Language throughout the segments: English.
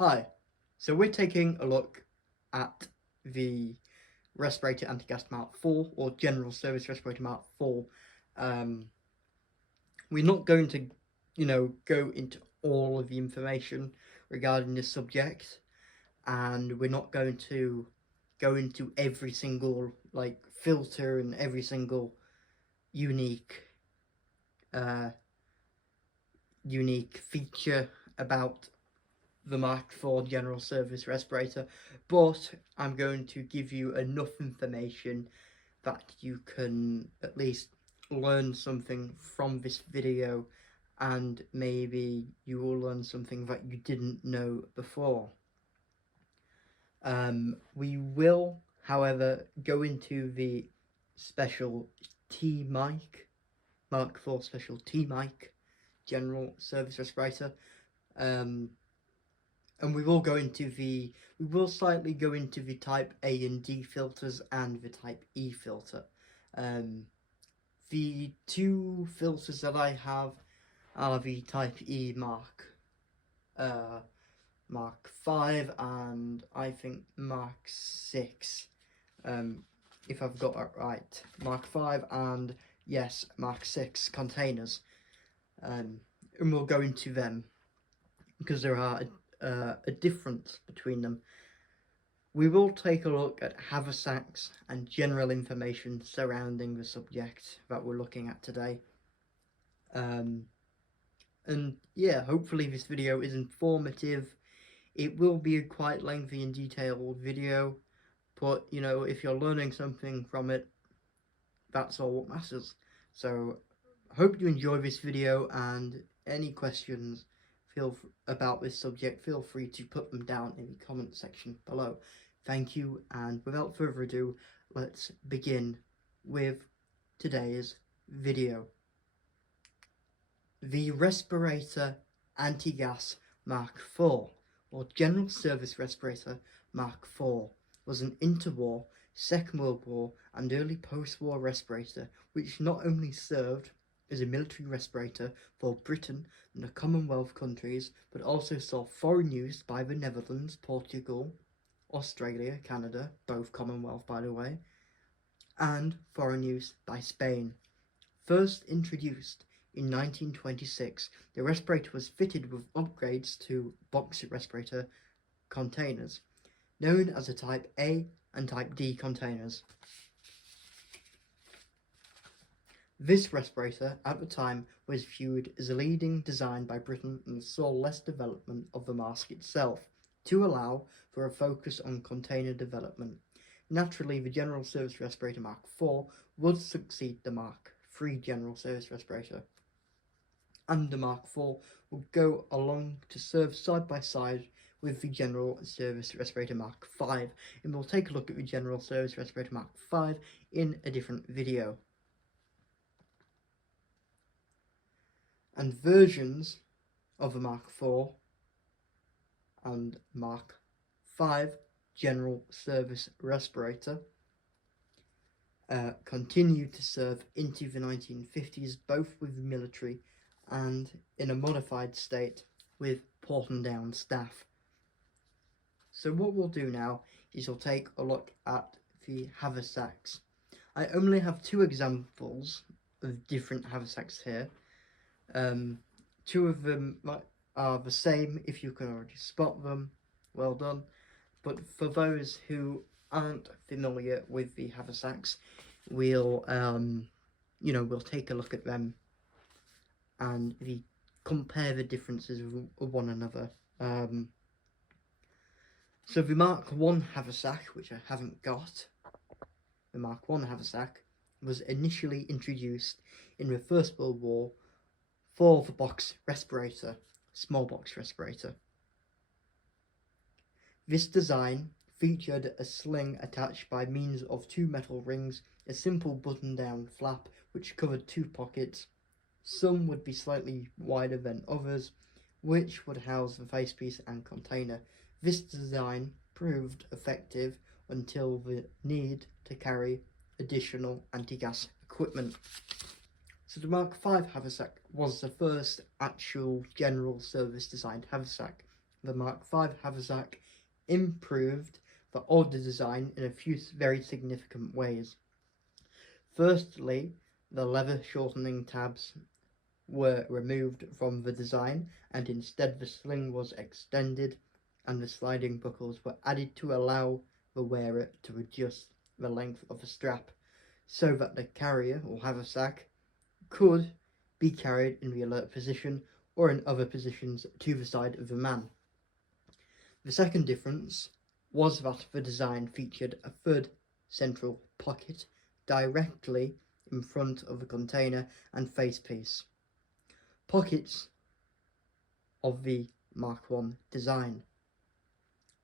Hi, so we're taking a look at the Respirator Anti-Gas Mark.IV or General Service Respirator Mark.IV. We're not going to, go into all of the information regarding this subject, and we're not going to go into every single filter and every single unique feature about the Mark.IV General Service Respirator, but I'm going to give you enough information that you can at least learn something from this video, and maybe you will learn something that you didn't know before. We will, however, go into the special T mic, Mark.IV special T mic General Service Respirator. And we will slightly go into the type A and D filters and the type E filter. The two filters that I have are the type E Mark.V and I think Mark.VI, if I've got it right. Mark.V and yes, Mark.VI containers. And we'll go into them because there are a difference between them. We will take a look at Haversacks and general information surrounding the subject that we're looking at today. And yeah, hopefully this video is informative. It will be a quite lengthy and detailed video, but if you're learning something from it, that's all what matters. So hope you enjoy this video, and any questions about this subject, feel free to put them down in the comment section below. Thank you, and without further ado, let's begin with today's video. The Respirator Anti-Gas Mark.IV, or General Service Respirator Mark.IV, was an interwar, Second World War and early post-war respirator which not only served as a military respirator for Britain and the Commonwealth countries, but also saw foreign use by the Netherlands, Portugal, Australia, Canada, both Commonwealth by the way, and foreign use by Spain. First introduced in 1926, the respirator was fitted with upgrades to box respirator containers, known as the Type A and Type D containers. This respirator, at the time, was viewed as a leading design by Britain and saw less development of the mask itself, to allow for a focus on container development. Naturally, the General Service Respirator Mark.IV would succeed the Mark.III General Service Respirator, and the Mark.IV would go along to serve side by side with the General Service Respirator Mark.V, and we'll take a look at the General Service Respirator Mark.V in a different video. And versions of the Mark.IV and Mark.V General Service Respirator continued to serve into the 1950s, both with the military and in a modified state with Porton-Down staff. So what we'll do now is we'll take a look at the Haversacks. I only have two examples of different Haversacks here. Two of them are the same. If you can already spot them, well done. But for those who aren't familiar with the Haversacks, we'll take a look at them and compare the differences of one another. So the Mark I Haversack, which I haven't got, the Mark I Haversack was initially introduced in the First World War for the box respirator, small box respirator. This design featured a sling attached by means of two metal rings, a simple button-down flap which covered two pockets. Some would be slightly wider than others, which would house the facepiece and container. This design proved effective until the need to carry additional anti-gas equipment. So the Mark V Haversack was the first actual general service designed Haversack, the Mark V Haversack improved the older design in a few very significant ways. Firstly, the lever shortening tabs were removed from the design, and instead the sling was extended and the sliding buckles were added to allow the wearer to adjust the length of the strap so that the carrier or haversack could be carried in the alert position or in other positions to the side of the man. The second difference was that the design featured a third central pocket directly in front of the container and facepiece. Pockets of the Mark I design.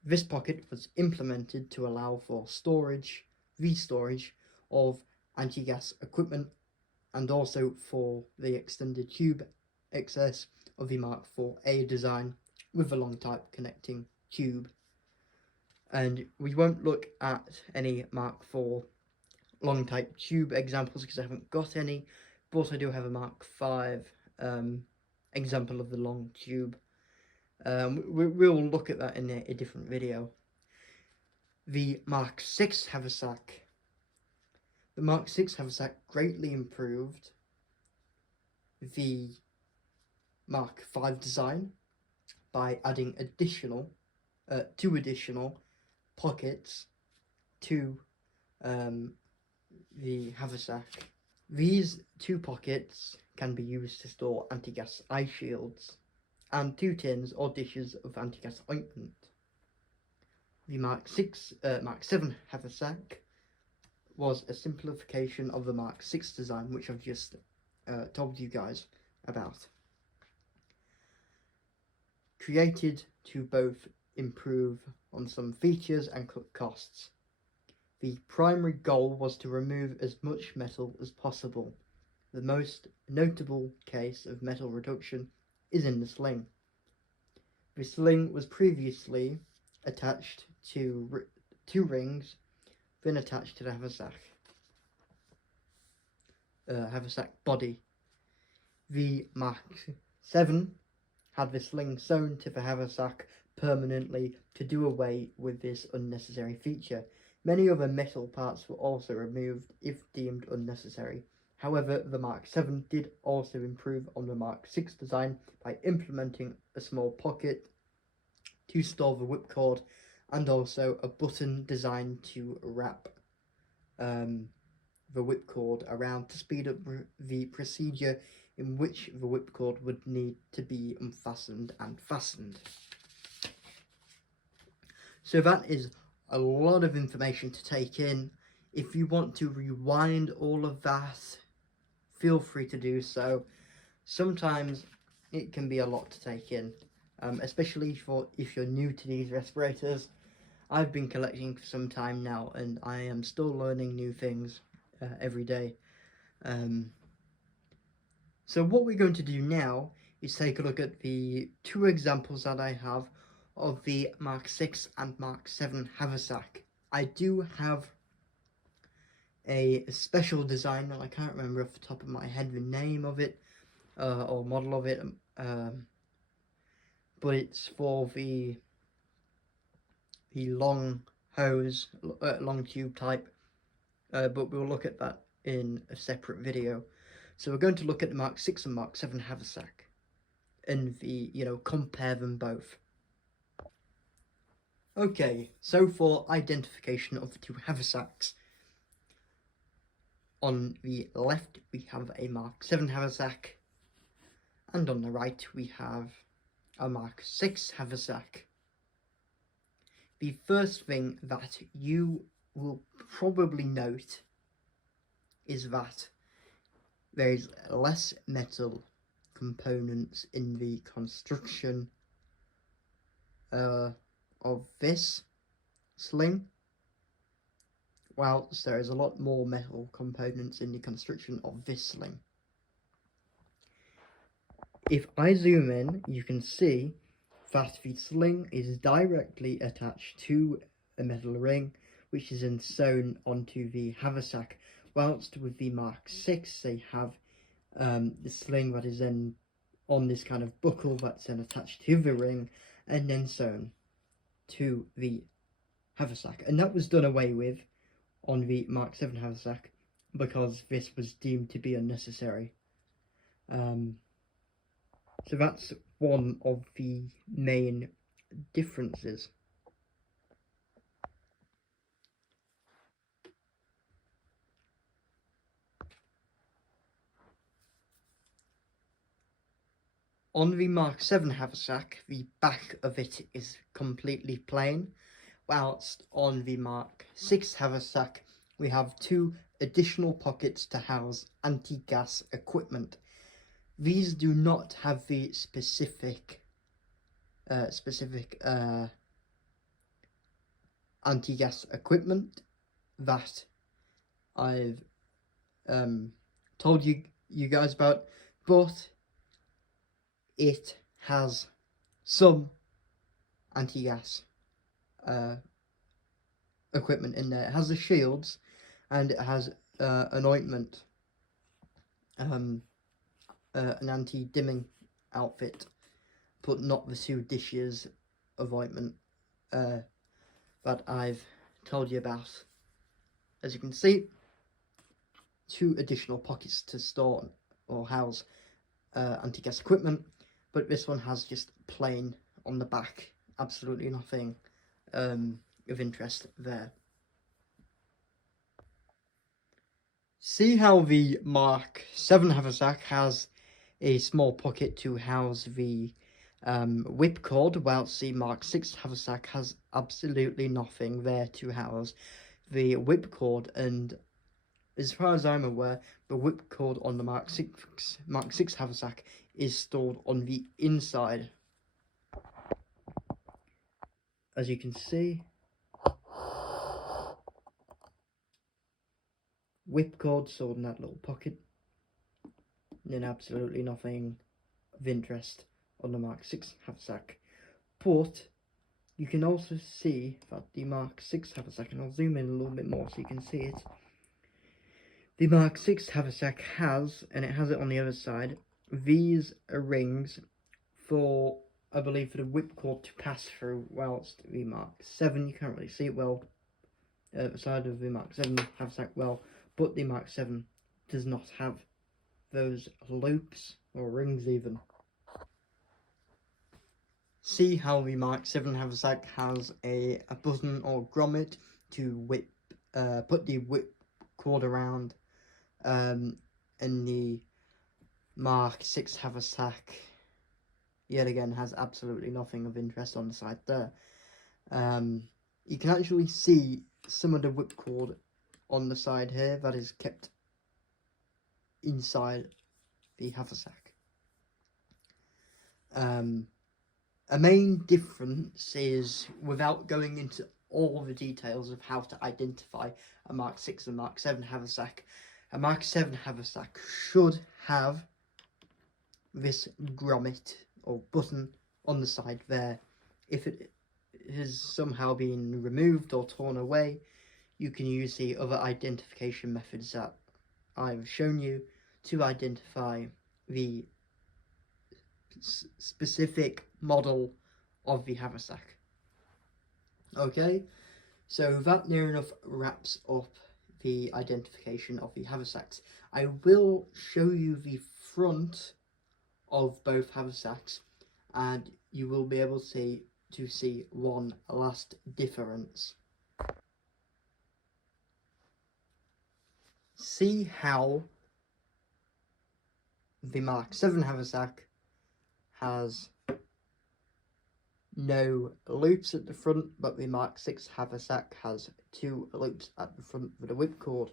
This pocket was implemented to allow for storage of anti-gas equipment, and also for the extended tube excess of the Mark IV-A design with a long type connecting tube. And we won't look at any Mark IV long type tube examples because I haven't got any, but I do have a Mark V example of the long tube. We'll look at that in a different video. The Mark VI Haversack. The Mark VI Haversack greatly improved the Mark V design by adding two additional pockets to the haversack. These two pockets can be used to store anti-gas eye shields and 2 tins or dishes of anti-gas ointment. The Mark VII haversack was a simplification of the Mark VI design, which I've just told you guys about. Created to both improve on some features and cut costs. The primary goal was to remove as much metal as possible. The most notable case of metal reduction is in the sling. The sling was previously attached to 2 rings, then attached to the haversack body. The Mark VII had the sling sewn to the haversack permanently to do away with this unnecessary feature. Many other metal parts were also removed if deemed unnecessary. However, the Mark VII did also improve on the Mark VI design by implementing a small pocket to store the whipcord and also a button designed to wrap the whipcord around to speed up the procedure in which the whipcord would need to be unfastened and fastened. So that is a lot of information to take in. If you want to rewind all of that, feel free to do so. Sometimes it can be a lot to take in, especially if you're new to these respirators. I've been collecting for some time now and I am still learning new things every day. So what we're going to do now is take a look at the 2 examples that I have of the Mark VI and Mark VII haversack. I do have a special design, and I can't remember off the top of my head the name of it or model of it, but it's for the long hose, long tube type, but we'll look at that in a separate video. So we're going to look at the Mark VI and Mark VII haversack and compare them both. Okay, so for identification of the 2 haversacks, on the left we have a Mark VII haversack, and on the right we have a Mark VI haversack. The first thing that you will probably note is that there is less metal components in the construction of this sling, whilst there is a lot more metal components in the construction of this sling. If I zoom in, you can see that the sling is directly attached to a metal ring, which is then sewn onto the haversack, whilst with the Mark VI they have the sling that is then on this kind of buckle that's then attached to the ring, and then sewn to the haversack, and that was done away with on the Mark 7 haversack because this was deemed to be unnecessary. So that's one of the main differences. On the Mark 7 haversack, the back of it is completely plain, whilst on the Mark 6 haversack, we have 2 additional pockets to house anti-gas equipment. These do not have the specific anti-gas equipment that I've told you guys about, but it has some anti-gas equipment in there. It has the shields, and it has an ointment, an anti-dimming outfit, but not the 2 dishes of ointment that I've told you about. As you can see, 2 additional pockets to store or house anti-gas equipment, but this one has just plain on the back, absolutely nothing of interest there. See how the Mark 7 haversack has a small pocket to house the whipcord, whilst the Mark 6 haversack has absolutely nothing there to house the whipcord, and as far as I'm aware, the whipcord on the Mark 6 haversack is stored on the inside. As you can see, whipcord stored in that little pocket, and then absolutely nothing of interest on the Mark 6 haversack. But you can also see that the Mark 6 haversack, and I'll zoom in a little bit more so you can see it. The Mark 6 haversack has, and it has it on the other side, these rings for, I believe, for the whipcord to pass through, whilst the Mark 7, you can't really see it well, the side of the Mark 7 haversack well, but the Mark 7 does not have those loops, or rings even. See how the Mark 7 haversack has a button or grommet to put the whipcord around, and the Mark 6 haversack yet again has absolutely nothing of interest on the side there. You can actually see some of the whipcord on the side here that is kept inside the haversack. A main difference is, without going into all the details of how to identify a Mark 6 and Mark 7 haversack, a Mark 7 haversack should have this grommet or button on the side there. If it has somehow been removed or torn away, you can use the other identification methods that I've shown you to identify the specific model of the haversack. Okay, so that near enough wraps up the identification of the haversacks. I will show you the front of both haversacks, and you will be able to see one last difference. See how the Mark 7 haversack has no loops at the front, but the Mark 6 haversack has 2 loops at the front for the whipcord.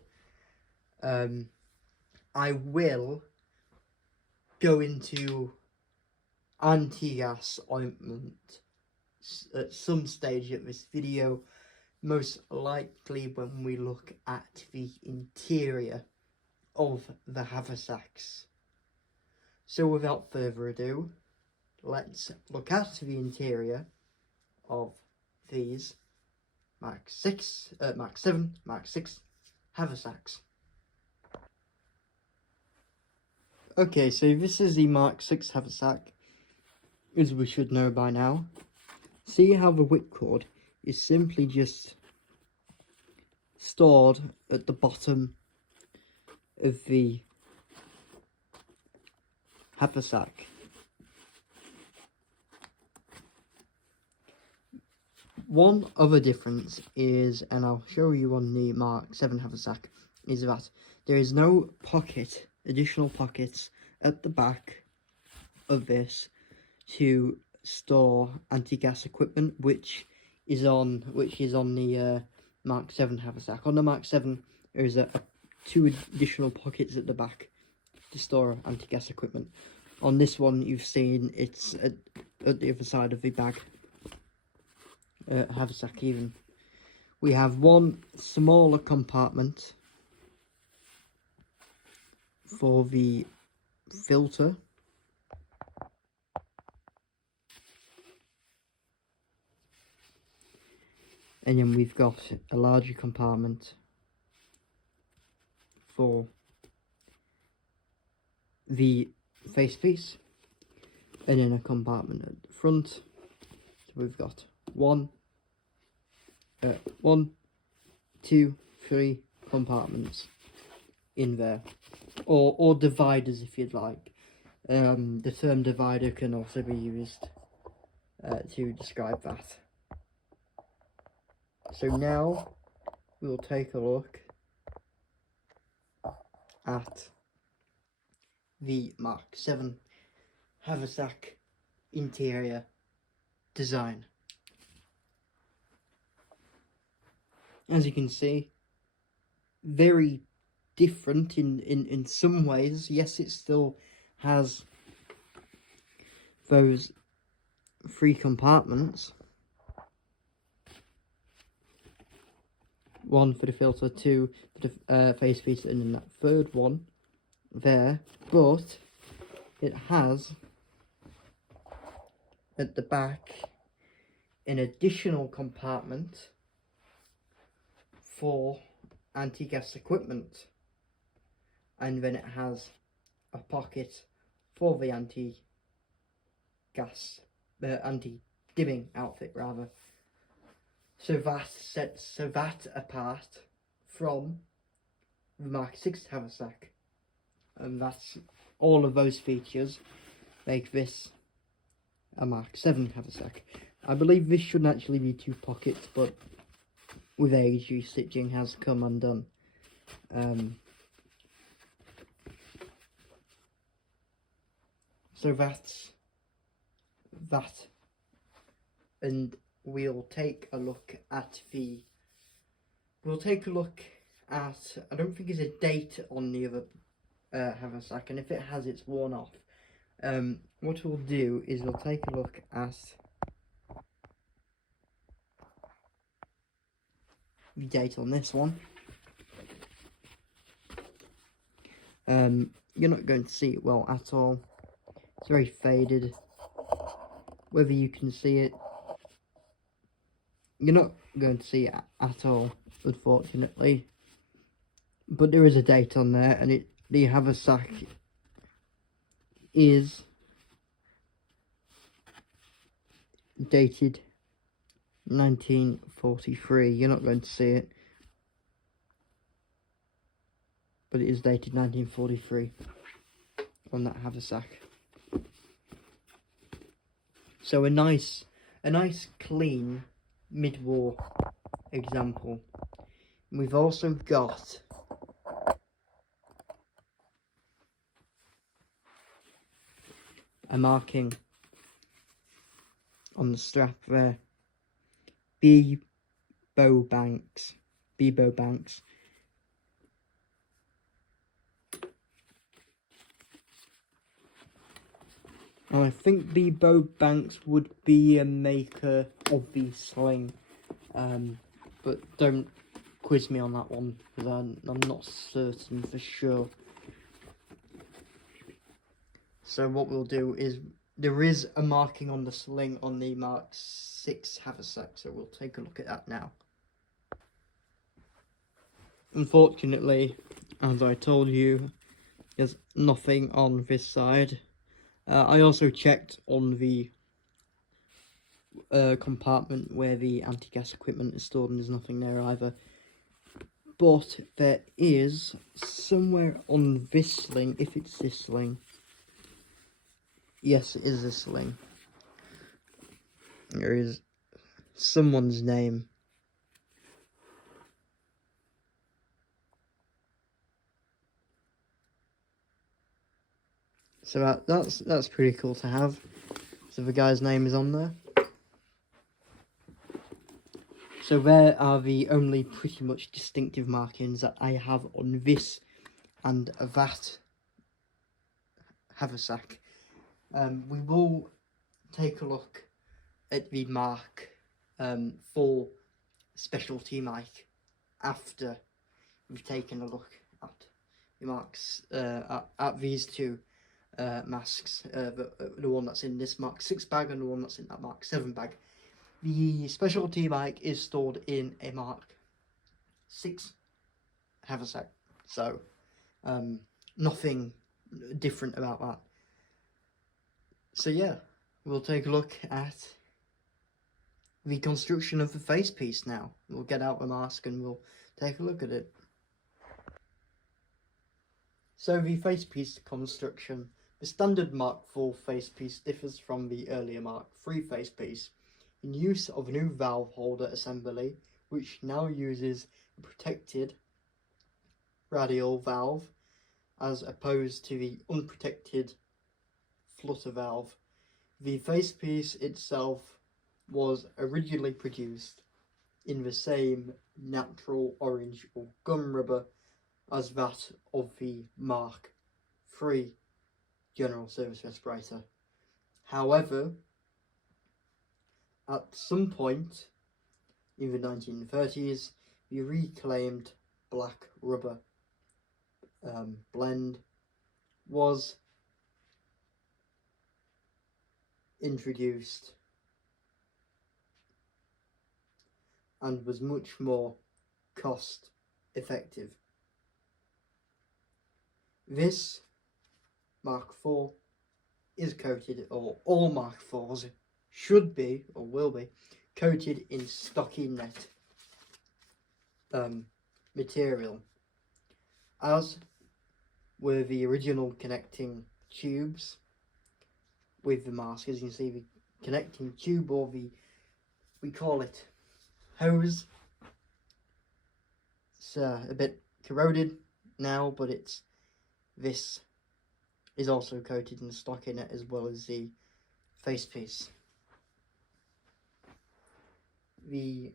I will go into anti-gas ointment at some stage of this video, most likely when we look at the interior of the haversacks. So without further ado, let's look at the interior of these Mark 7, Mark 6 haversacks. Okay, so this is the Mark 6 haversack, as we should know by now. See how the whipcord is simply just stored at the bottom of the haversack. One other difference is, and I'll show you on the Mark 7 haversack, is that there is no additional pockets at the back of this to store anti-gas equipment, which is on the Mark 7 haversack. On the Mark 7, there is two additional pockets at the back to store anti-gas equipment. On this one, you've seen it's at the other side of the bag. Haversack even. We have one smaller compartment for the filter, and then we've got a larger compartment for the face piece, and then a compartment at the front. So we've got one, two, three compartments in there, or dividers if you'd like. The term divider can also be used to describe that. So now we'll take a look at the Mark 7 haversack interior design. As you can see, very different in some ways. Yes, it still has those three compartments. One for the filter, two for the face piece, and then that third one there. But it has at the back an additional compartment for anti-gas equipment, and then it has a pocket for the anti-dimming outfit rather. So that sets that apart from the Mark 6 haversack, and that's all of those features make this a Mark 7 haversack. I believe this shouldn't actually be two pockets, but with age, stitching has come undone. So that's that, and we'll take a look at I don't think there's a date on the other haversack, and if it has, it's worn off. What we'll do is we'll take a look at the date on this one. You're not going to see it well at all. It's very faded. Whether you can see it, you're not going to see it at all, unfortunately. But there is a date on there, and the haversack is dated 1943. You're not going to see it, but it is dated 1943 on that haversack. So a nice clean mid-war example. We've also got a marking on the strap there. Bebo Banks. And I think Bebo Banks would be a maker of the sling, but don't quiz me on that one, because I'm not certain for sure. So what we'll do is, there is a marking on the sling on the Mark 6 haversack, so we'll take a look at that now. Unfortunately, as I told you, there's nothing on this side. I also checked on the compartment where the anti-gas equipment is stored, and there's nothing there either. But there is somewhere on this sling, if it's this sling. Yes, it is this sling. There is someone's name. So that's pretty cool to have. So the guy's name is on there. So there are the only pretty much distinctive markings that I have on this and that haversack. We will take a look at the Mark 4 specialty mic after we've taken a look at the marks at these two masks, the one that's in this Mark 6 bag and the one that's in that Mark 7 bag. The specialty mic is stored in a Mark 6 haversack, so nothing different about that. So yeah, we'll take a look at the construction of the face piece now. We'll get out the mask and we'll take a look at it. So the face piece construction. The standard Mark IV face piece differs from the earlier Mark III face piece in use of a new valve holder assembly, which now uses a protected radial valve as opposed to the unprotected flutter valve. The face piece itself was originally produced in the same natural orange or gum rubber as that of the Mark III General Service Respirator. However, at some point in the 1930s, the reclaimed black rubber blend was introduced and was much more cost effective. This Mark IV is coated, or all Mark IVs should be or will be coated in stockinette material, as were the original connecting tubes with the mask. As you can see, the connecting tube, or we call it hose, it's a bit corroded now, but this is also coated in stockinette as well as the face piece. The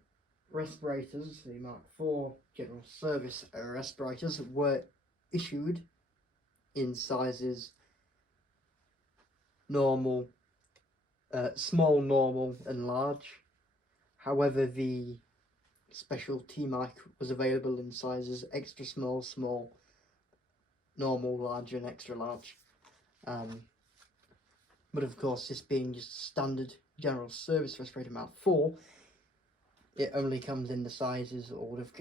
respirators, the Mark IV General Service respirators, were issued in sizes normal, small, normal and large. However, the specialty mic was available in sizes extra small, small, normal, large and extra large. But of course, this being just standard General Service Respirator Mark IV, it only comes in the sizes, or would have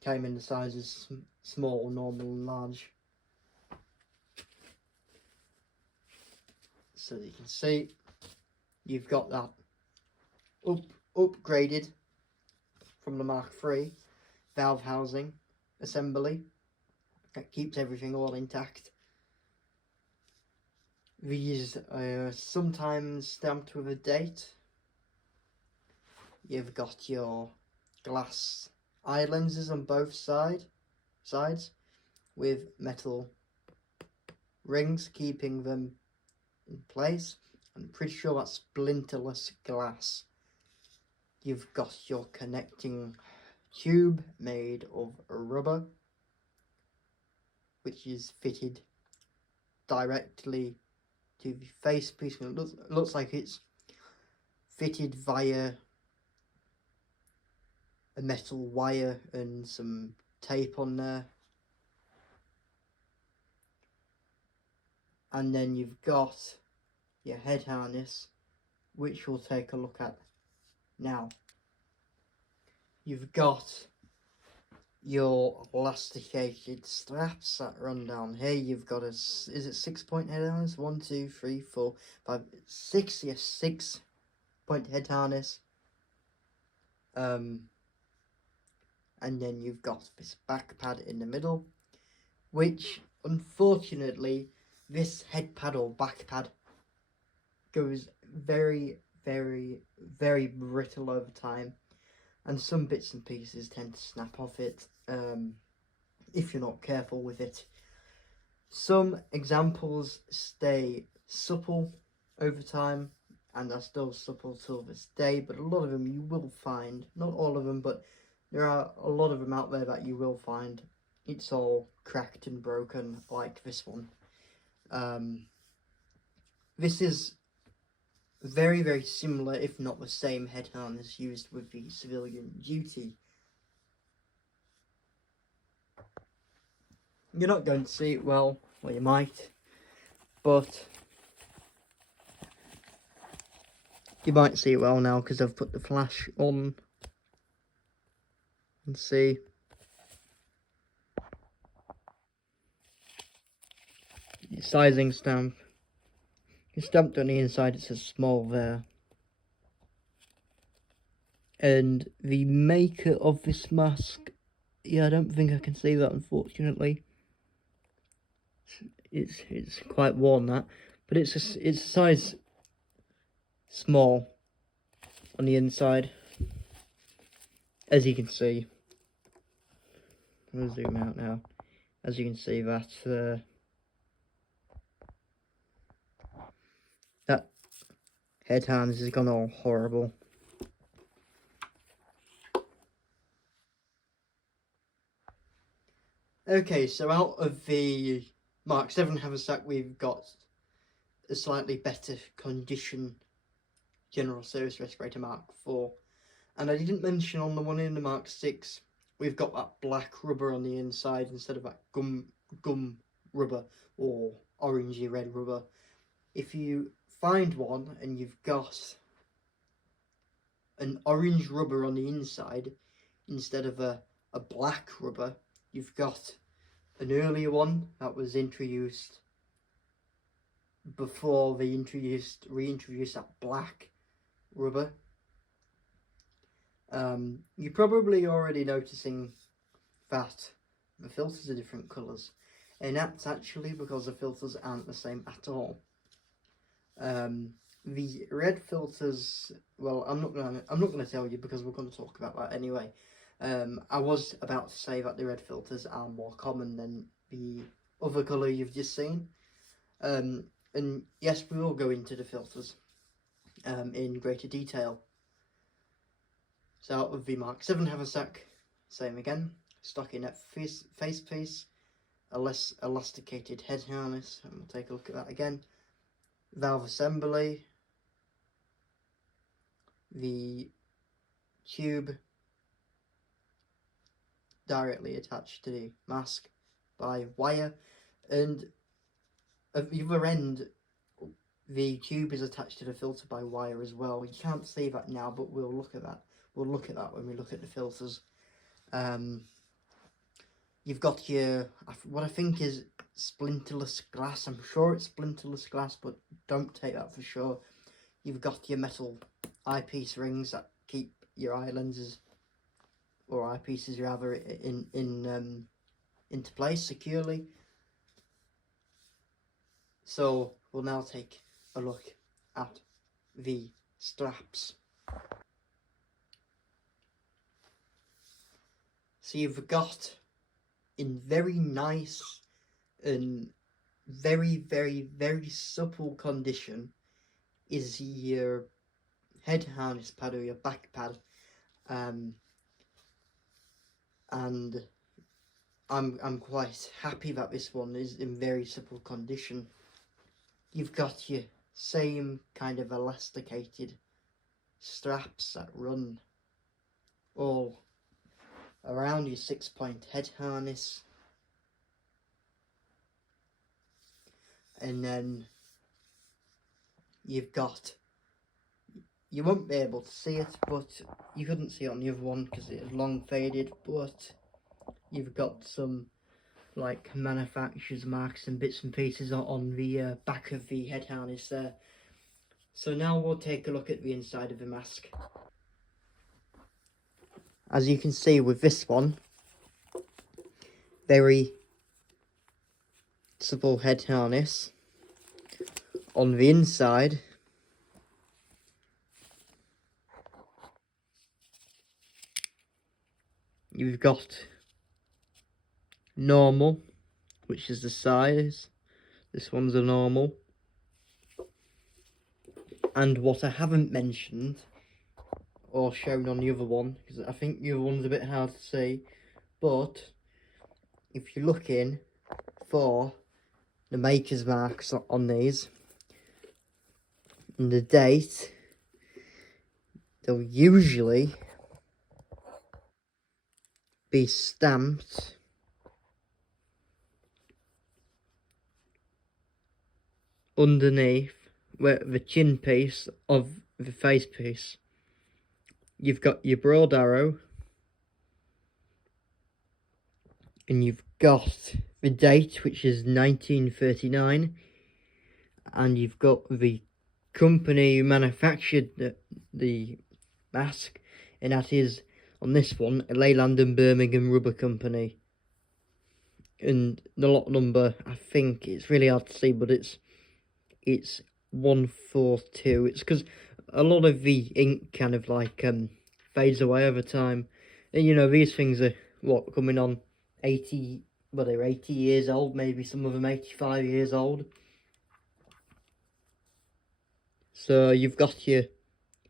came in the sizes small, normal and large. So you can see you've got that upgraded from the Mark III valve housing assembly that keeps everything all intact. These are sometimes stamped with a date. You've got your glass eye lenses on both sides with metal rings keeping them in place. I'm pretty sure that's splinterless glass. You've got your connecting tube made of rubber, which is fitted directly to the face piece. It looks like it's fitted via a metal wire and some tape on there. And then you've got your head harness, which we'll take a look at now. You've got your elasticated straps that run down here. You've got a, is it 6-point head harness? 1, 2, 3, 4, 5, 6, yes, 6 6-point head harness. And then you've got this back pad in the middle, which unfortunately this head pad or back pad goes very, very, very brittle over time, and some bits and pieces tend to snap off it if you're not careful with it. Some examples stay supple over time and are still supple till this day, but a lot of them you will find, not all of them, but there are a lot of them out there that you will find it's all cracked and broken, like this one. This is very, very similar, if not the same head harness used with the civilian duty. You're not going to see it well you might, but you might see it well now because I've put the flash on. And see. Your sizing stamp. It's stamped on the inside, it says small there. And the maker of this mask, yeah, I don't think I can say that, unfortunately. It's quite worn, that, but it's a size small on the inside, as you can see. I'm gonna zoom out now. As you can see, that head harness has gone all horrible. Okay, so out of the Mark 7 Haversack, we've got a slightly better condition General Service Respirator MK.IV. And I didn't mention on the one in the Mark 6, we've got that black rubber on the inside instead of that gum rubber or orangey red rubber. If you find one and you've got an orange rubber on the inside instead of a black rubber, you've got an earlier one that was introduced before they reintroduced that black rubber. You're probably already noticing that the filters are different colours, and that's actually because the filters aren't the same at all. The red filters, well, I'm not gonna tell you because we're going to talk about that anyway. I was about to say that the red filters are more common than the other colour you've just seen. And yes, we will go into the filters in greater detail. So out of the Mark 7 Haversack, same again, stockinette face piece, a less elasticated head harness, and we'll take a look at that again. Valve assembly, the tube directly attached to the mask by wire, and at the other end the tube is attached to the filter by wire as well. You can't see that now, but we'll look at that. We'll look at that when we look at the filters. You've got your, what I think is splinterless glass. I'm sure it's splinterless glass, but don't take that for sure. You've got your metal eyepiece rings that keep your eye lenses or eyepieces rather into place securely. So we'll now take a look at the straps. So you've got, in very nice and very, very, very supple condition, is your head harness pad or your back pad, and I'm quite happy that this one is in very supple condition. You've got your same kind of elasticated straps that run all around your 6-point head harness, and then you've got, you won't be able to see it, but you couldn't see it on the other one because it had long faded, but you've got some like manufacturer's marks and bits and pieces on the back of the head harness there. So now we'll take a look at the inside of the mask. As you can see with this one, very supple head harness. On the inside, you've got normal, which is the size. This one's a normal. And what I haven't mentioned or shown on the other one, because I think the other one's a bit hard to see, but if you're looking for the maker's marks on these and the date, they'll usually be stamped underneath where the chin piece of the face piece. You've got your broad arrow, and you've got the date, which is 1939, and you've got the company who manufactured the mask, and that is, on this one, Leyland and Birmingham Rubber Company. And the lot number, I think it's really hard to see, but it's 142. It's because a lot of the ink kind of like fades away over time. And you know, these things are what, coming on 80, well, they're 80 years old, maybe some of them 85 years old. So you've got your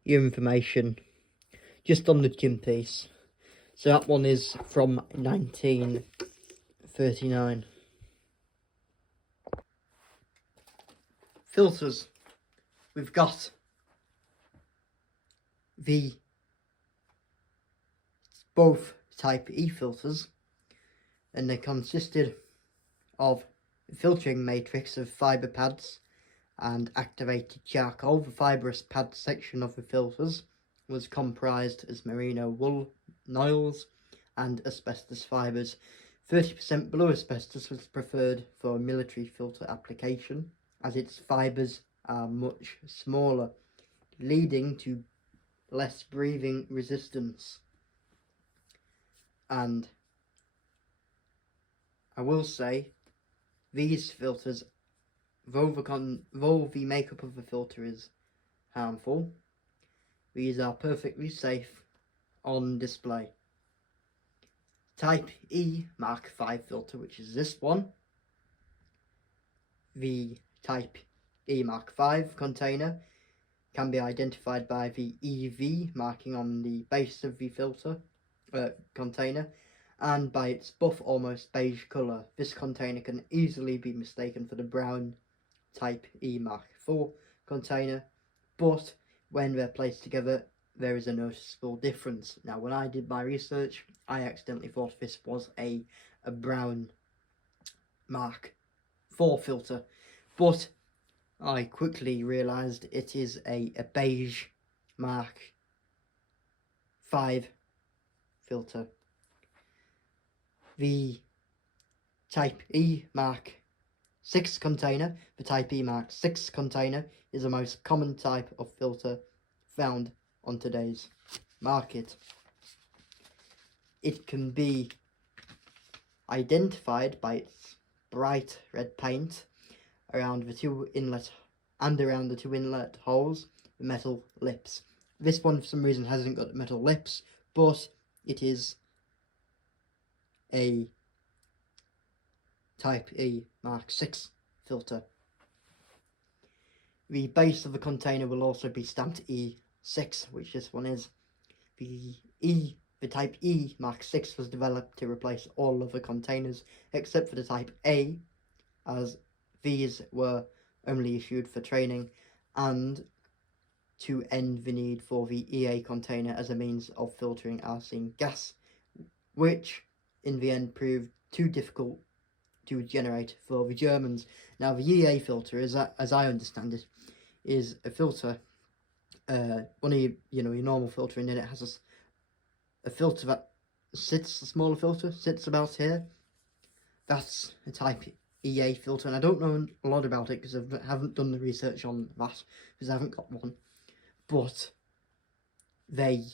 information just on the chin piece. So that one is from 1939. Filters. We've got the both type E filters, and they consisted of a filtering matrix of fibre pads and activated charcoal. The fibrous pad section of the filters was comprised as merino wool, oils and asbestos fibres. 30% blue asbestos was preferred for military filter application, as its fibres are much smaller, leading to less breathing resistance. And I will say, these filters, though the makeup of the filter is harmful, these are perfectly safe on display. Type E Mark.V filter, which is this one. The Type E Mark.V container can be identified by the EV marking on the base of the filter container, and by its buff, almost beige colour. This container can easily be mistaken for the brown Type E Mark.IV container, but when they're placed together, there is a noticeable difference. Now, when I did my research, I accidentally thought this was a brown Mark.IV filter, but I quickly realised it is a beige Mark.V filter. The Type E Mark.VI container, the Type E Mark.VI container, is the most common type of filter found on today's market. It can be identified by its bright red paint around the two inlet holes with metal lips. This one for some reason hasn't got metal lips, but it is a Type E Mark.VI filter. The base of the container will also be stamped E6, which this one is. The Type E Mark.VI was developed to replace all other containers except for the Type A, as these were only issued for training, and to end the need for the EA container as a means of filtering arsen gas, which in the end proved too difficult to generate for the Germans. Now, the EA filter, as I understand it, is a filter, one of your normal filter, and then it has a filter that sits, a smaller filter, sits about here. That's a Type EA filter, and I don't know a lot about it because I haven't done the research on that because I haven't got one, but they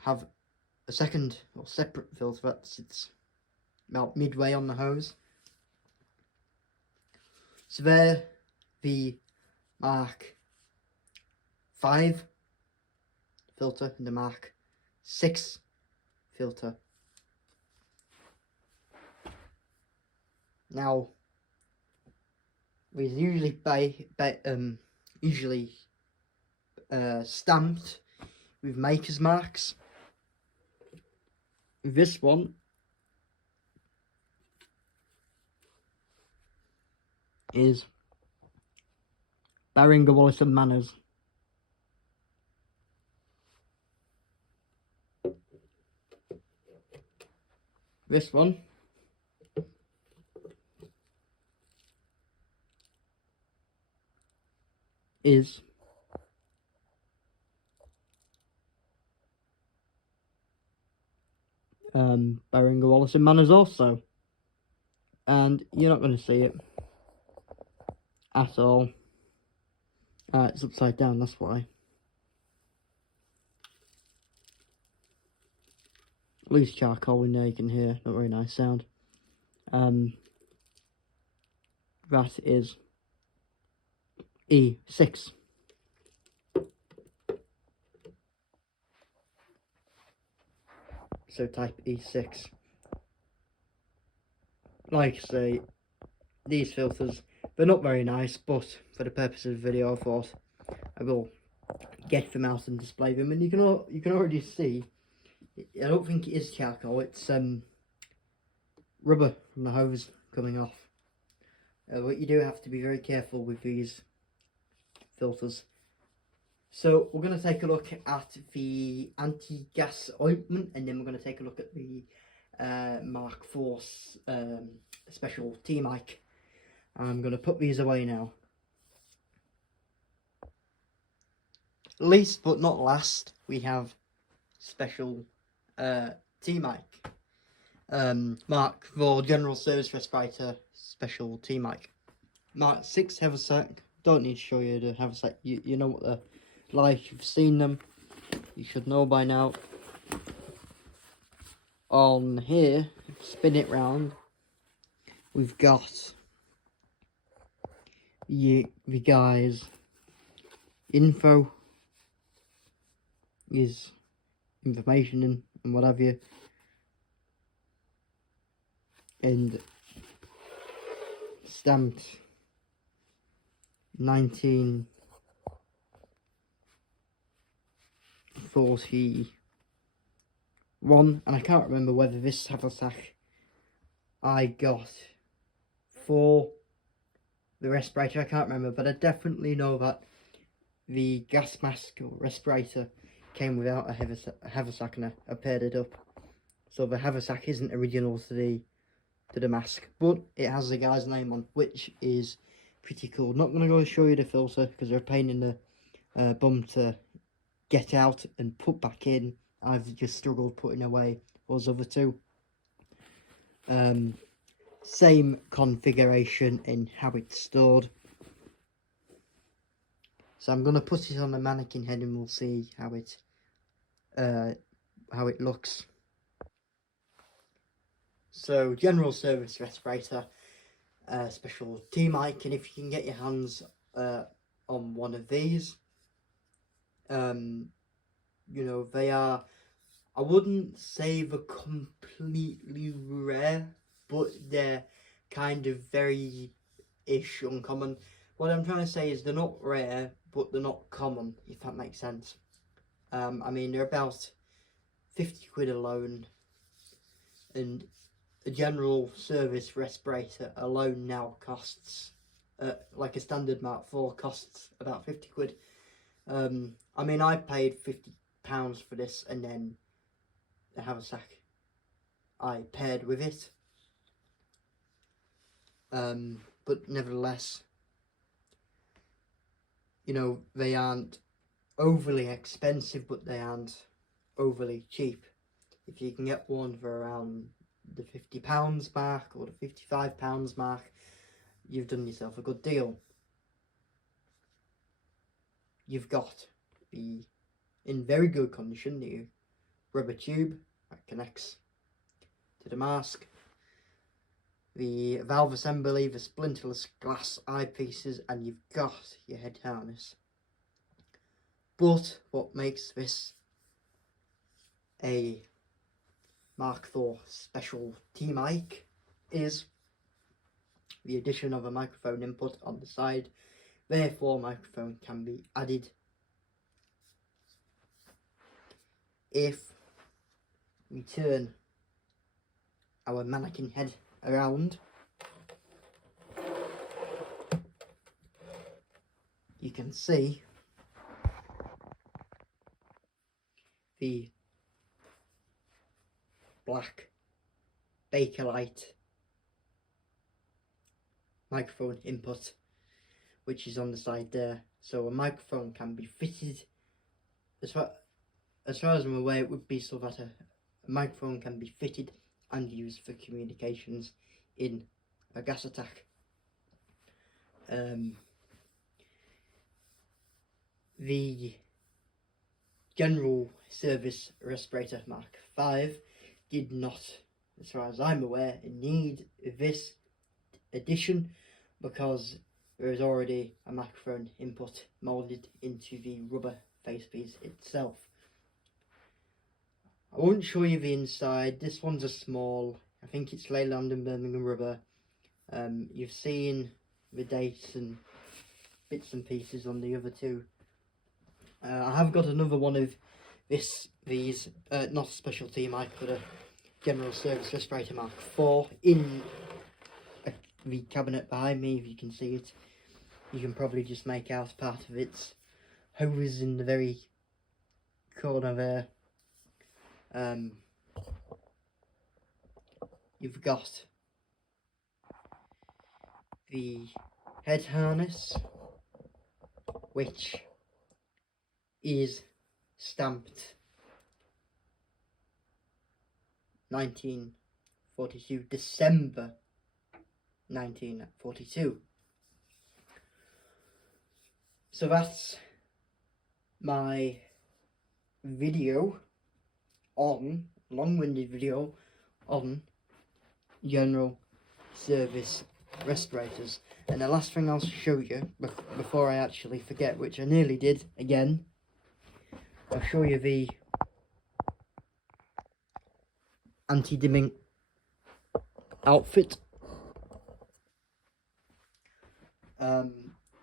have a second or separate filter that sits about midway on the hose. So they're the Mark 5 filter and the Mark 6 filter. Now, we usually stamped with maker's marks. This one is Barringer, Wallace and Manners. This one is Barringer, Wallace and Manners also, and you're not going to see it at all. It's upside down, that's why. Loose charcoal in there, you can hear, not very nice sound. That is E6. So type E6. Like I say, these filters, they're not very nice, but for the purpose of the video I thought I will get them out and display them, and you can already see, I don't think it is charcoal, it's rubber from the hose coming off. But you do have to be very careful with these filters. So we're going to take a look at the anti-gas ointment, and then we're going to take a look at the Mark IV special T-mic. I'm going to put these away now. Least but not last, we have special T-mic. Mark IV General Service Respirator special T-mic. Mark 6 Haversack. Don't need to show you the Haversack. You know what they're like. You've seen them. You should know by now. On here, spin it round. We've got the guy's info, his information and what have you, and stamped 1941, and I can't remember whether this haversack I got for the respirator, I can't remember, but I definitely know that the gas mask or respirator came without a haversack, and I paired it up. So the haversack isn't original to the mask, but it has the guy's name on, which is pretty cool. Not going to go show you the filter because they're a pain in the bum to get out and put back in. I've just struggled putting away those other two. Same configuration in how it's stored. So I'm going to put it on the mannequin head and we'll see how it looks. So General Service Respirator special T-mic, and if you can get your hands on one of these, you know, they are, I wouldn't say they're completely rare, but they're kind of very-ish uncommon. What I'm trying to say is they're not rare, but they're not common, if that makes sense. I mean, they're about 50 quid alone, and a General Service Respirator alone now costs, like a standard Mark IV costs about 50 quid. I mean, I paid £50 for this, and then the haversack I paired with it. But nevertheless, you know, they aren't overly expensive, but they aren't overly cheap. If you can get one for around the £50 mark or the £55 mark, you've done yourself a good deal. You've got the, in very good condition, the rubber tube that connects to the mask, the valve assembly, the splinterless glass eyepieces, and you've got your head harness. But what makes this a Mark IV specialty mic is the addition of a microphone input on the side. Therefore, microphone can be added. If we turn our mannequin head around, you can see the black Bakelite microphone input, which is on the side there. So a microphone can be fitted, as far as I'm aware, it would be so that a microphone can be fitted and used for communications in a gas attack. The General Service Respirator MK.IV did not, as far as I'm aware, need this addition because there is already a microphone input moulded into the rubber facepiece itself. I won't show you the inside. This one's a small, I think it's Leyland and Birmingham rubber. You've seen the dates and bits and pieces on the other two. I have got another one of these, not a specialty mic, but a General Service Respirator MK.IV in the cabinet behind me. If you can see it, you can probably just make out part of its hose in the very corner there. You've got the head harness, which is stamped 1942, December 1942. So that's my video on, long-winded video on General Service respirators. And the last thing I'll show you before I actually forget, which I nearly did again, I'll show you the anti-dimming outfit.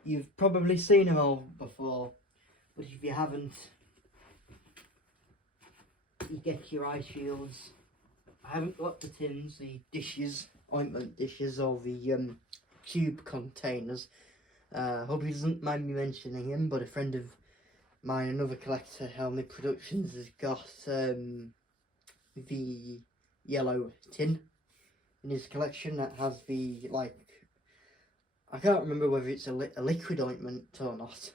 You've probably seen them all before, but if you haven't, you get your eye shields. I haven't got the tins, the dishes, ointment dishes, or the tube containers. Hope he doesn't mind me mentioning him, but a friend of mine, another collector, Helmet Productions, has got the yellow tin in his collection that has the, like, I can't remember whether it's a liquid ointment or not.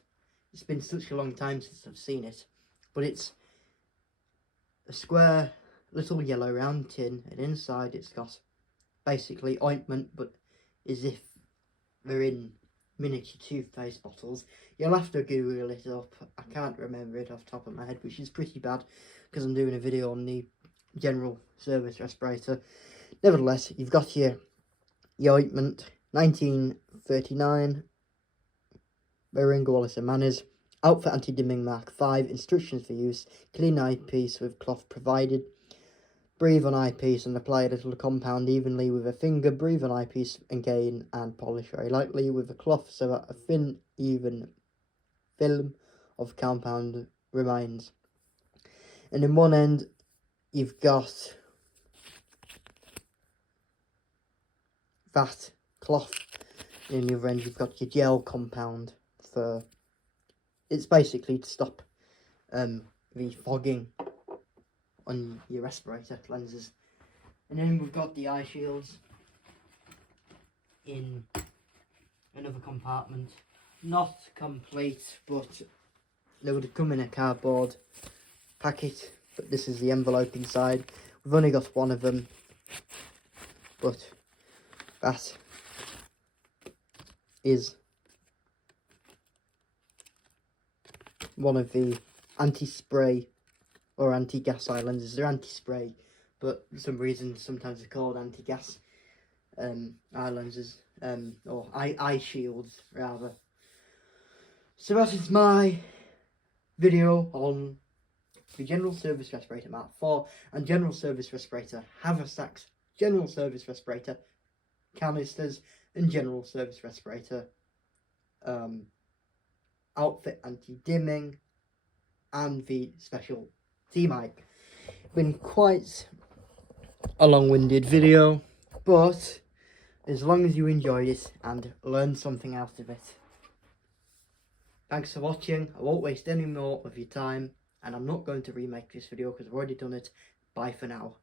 It's been such a long time since I've seen it, but it's a square little yellow round tin, and inside it's got basically ointment, but as if they're in miniature toothpaste bottles. You'll have to Google it up. I can't remember it off the top of my head, which is pretty bad because I'm doing a video on the General Service Respirator. Nevertheless, you've got your ointment, 1939, Bering, Wallace and Manners, outfit anti-dimming MK.V, instructions for use, clean eyepiece with cloth provided, breathe on eyepiece and apply a little compound evenly with a finger, breathe on eyepiece again and polish very lightly with a cloth so that a thin, even film of compound remains. And in one end, you've got that cloth, and in the other end, you've got your gel compound for, it's basically to stop the fogging on your respirator lenses. And then we've got the eye shields in another compartment, not complete, but they would have come in a cardboard packet, but this is the envelope inside. We've only got one of them, But that is one of the anti-spray or anti-gas eye lenses. They're anti-spray, but for some reason sometimes they're called anti-gas eye lenses, or eye shields rather. So that is my video on the General Service Respirator MK.IV and General Service Respirator Haversacks, General Service Respirator Canisters, and General Service Respirator outfit anti-dimming, and the special T-mic. Been quite a long-winded video, but as long as you enjoyed it and learned something out of it. Thanks for watching. I won't waste any more of your time, and I'm not going to remake this video because I've already done it. Bye for now.